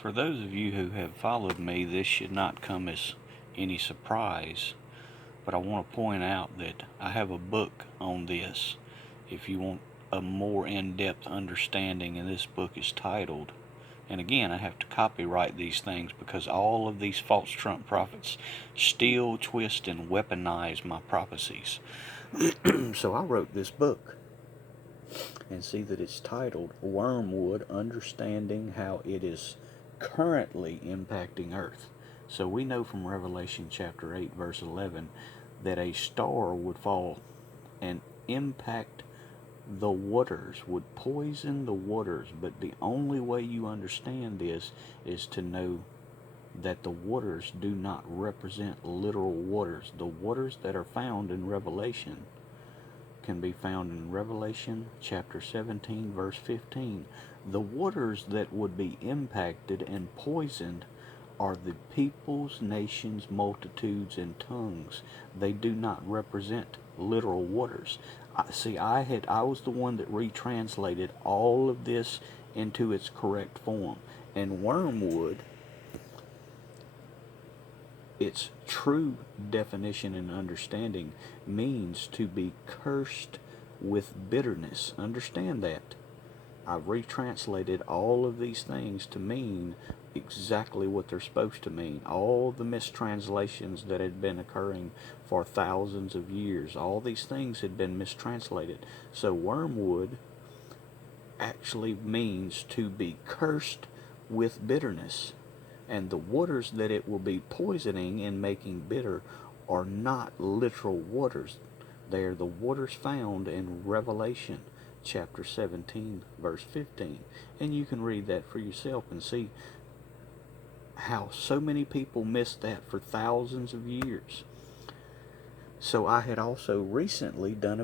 For those of you who have followed me, this should not come as any surprise, but I want to point out that I have a book on this. If you want a more in-depth understanding, and this book is titled, and again, I have to copyright these things because all of these false Trump prophets steal, twist, and weaponize my prophecies. So I wrote this book, and see that it's titled Wormwood, Understanding How It Is Currently Impacting Earth. So we know from Revelation chapter 8 verse 11 that a star would fall and impact the waters, would poison the waters. But the only way you understand this is to know that the waters do not represent literal waters. The waters that are found in Revelation can be found in Revelation chapter 17 verse 15. The waters that would be impacted and poisoned are the peoples, nations, multitudes, and tongues. They do not represent literal waters. I was the one that retranslated all of this into its correct form. And wormwood, its true definition and understanding, means to be cursed with bitterness. Understand that. I've retranslated all of these things to mean exactly what they're supposed to mean. All the mistranslations that had been occurring for thousands of years, all these things had been mistranslated. So wormwood actually means to be cursed with bitterness. And the waters that it will be poisoning and making bitter are not literal waters. They are the waters found in Revelation chapter 17 verse 15. And you can read that for yourself and see how so many people missed that for thousands of years. So I had also recently done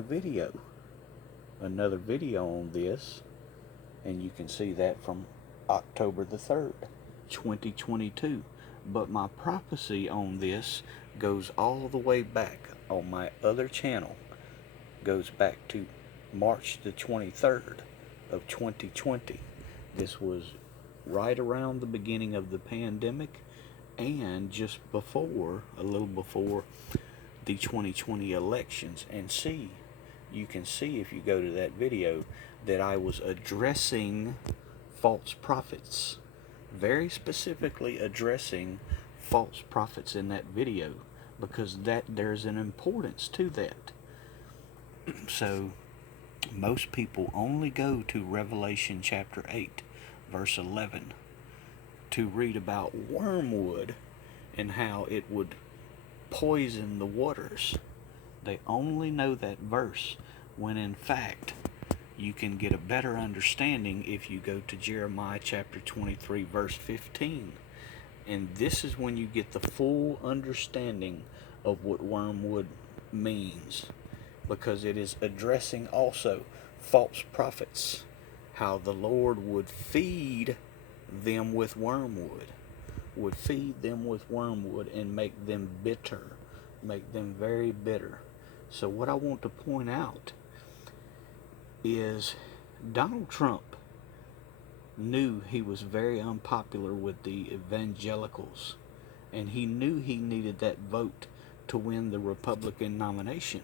another video on this, and you can see that from October the 3rd. 2022. But my prophecy on this goes all the way back on my other channel, goes back to March the 23rd of 2020. This was right around the beginning of the pandemic and just before, a little before the 2020 elections. And you can see if you go to that video that I was addressing false prophets, very specifically addressing false prophets in that video, because there's an importance to that. So most people only go to Revelation chapter 8 verse 11 to read about wormwood and how it would poison the waters. They only know that verse, when in fact you can get a better understanding if you go to Jeremiah chapter 23 verse 15. And this is when you get the full understanding of what wormwood means, because it is addressing also false prophets, how the Lord would feed them with wormwood, and make them bitter, make them very bitter. So what I want to point out is Donald Trump knew he was very unpopular with the evangelicals, and he knew he needed that vote to win the Republican nomination.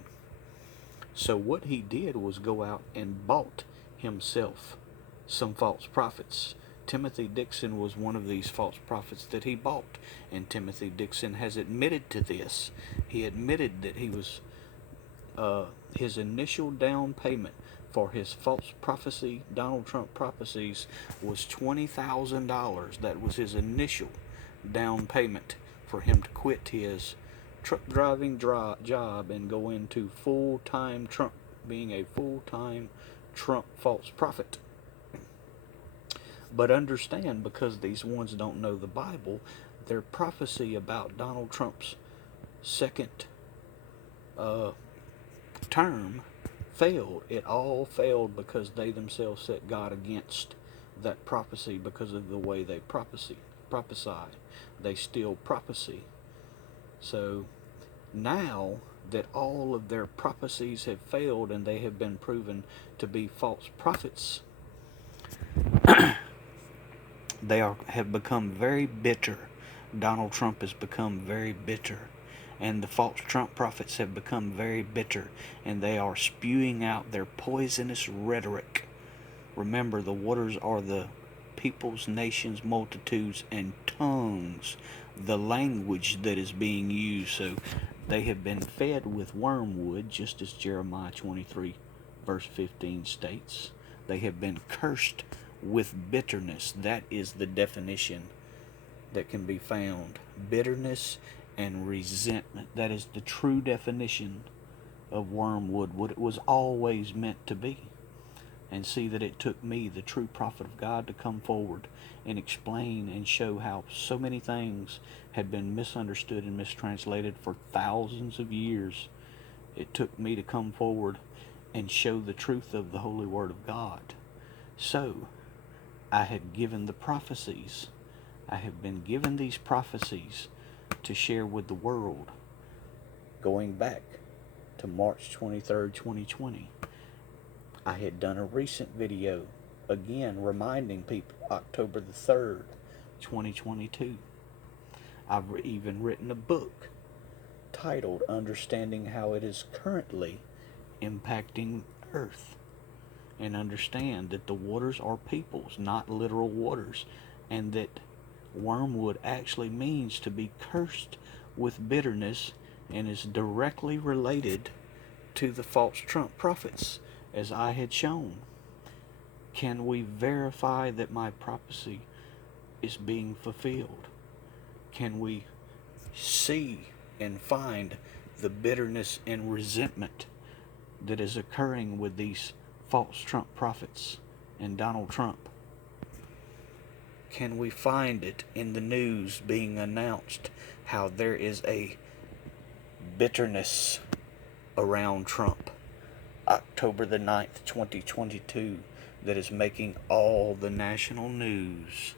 So what he did was go out and bought himself some false prophets. Timothy Dixon was one of these false prophets that he bought, and Timothy Dixon has admitted to this. He admitted that he was his initial down payment for his false prophecy, Donald Trump prophecies, was $20,000. That was his initial down payment for him to quit his truck driving job and go into full-time Trump, being a full-time Trump false prophet. But understand, because these ones don't know the Bible, their prophecy about Donald Trump's second term failed. It all failed because they themselves set God against that prophecy because of the way they prophesy. They steal prophecy. So now that all of their prophecies have failed and they have been proven to be false prophets, have become very bitter. Donald Trump has become very bitter, and the false Trump prophets have become very bitter, and they are spewing out their poisonous rhetoric. Remember, the waters are the peoples, nations, multitudes, and tongues, the language that is being used. So they have been fed with wormwood, just as Jeremiah 23 verse 15 states. They have been cursed with bitterness. That is the definition that can be found. Bitterness and resentment. That is the true definition of wormwood, what it was always meant to be. And see that it took me, the true prophet of God, to come forward and explain and show how so many things had been misunderstood and mistranslated for thousands of years. It took me to come forward and show the truth of the Holy Word of God. So, I had given the prophecies. I have been given these prophecies to share with the world, going back to March 23rd, 2020. I had done a recent video, again reminding people, October the 3rd, 2022. I've even written a book titled Understanding How It Is Currently Impacting Earth. And understand that the waters are peoples, not literal waters, and that wormwood actually means to be cursed with bitterness and is directly related to the false Trump prophets, as I had shown. Can we verify that my prophecy is being fulfilled? Can we see and find the bitterness and resentment that is occurring with these false Trump prophets and Donald Trump? Can we find it in the news being announced how there is a bitterness around Trump? October the 9th, 2022, that is making all the national news.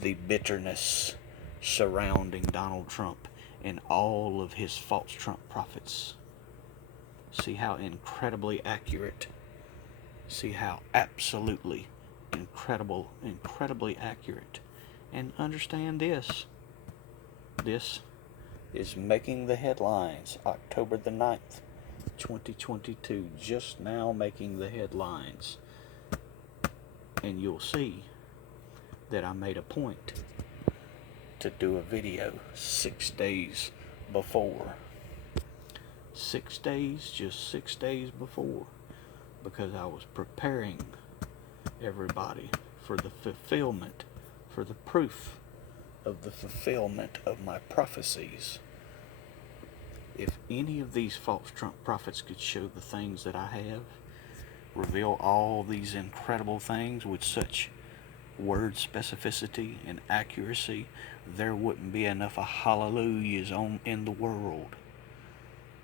The bitterness surrounding Donald Trump and all of his false Trump prophets. See how incredibly accurate. See how absolutely incredibly accurate. And understand this. This is making the headlines. October the 9th, 2022, just now making the headlines. And you'll see that I made a point to do a video 6 days before. 6 days, just 6 days before, because I was preparing everybody for the fulfillment, for the proof of the fulfillment of my prophecies. If any of these false Trump prophets could show the things that I have, reveal all these incredible things with such word specificity and accuracy, there wouldn't be enough of hallelujahs in the world.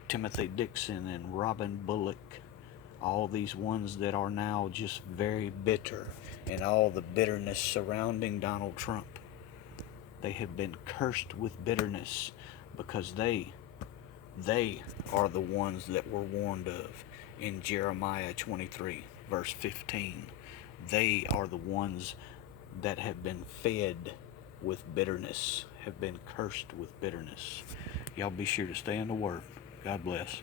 Timothy Dixon and Robin Bullock, all these ones that are now just very bitter, and all the bitterness surrounding Donald Trump. They have been cursed with bitterness because they are the ones that were warned of in Jeremiah 23 verse 15. They are the ones that have been fed with bitterness, have been cursed with bitterness. Y'all be sure to stay in the Word. God bless.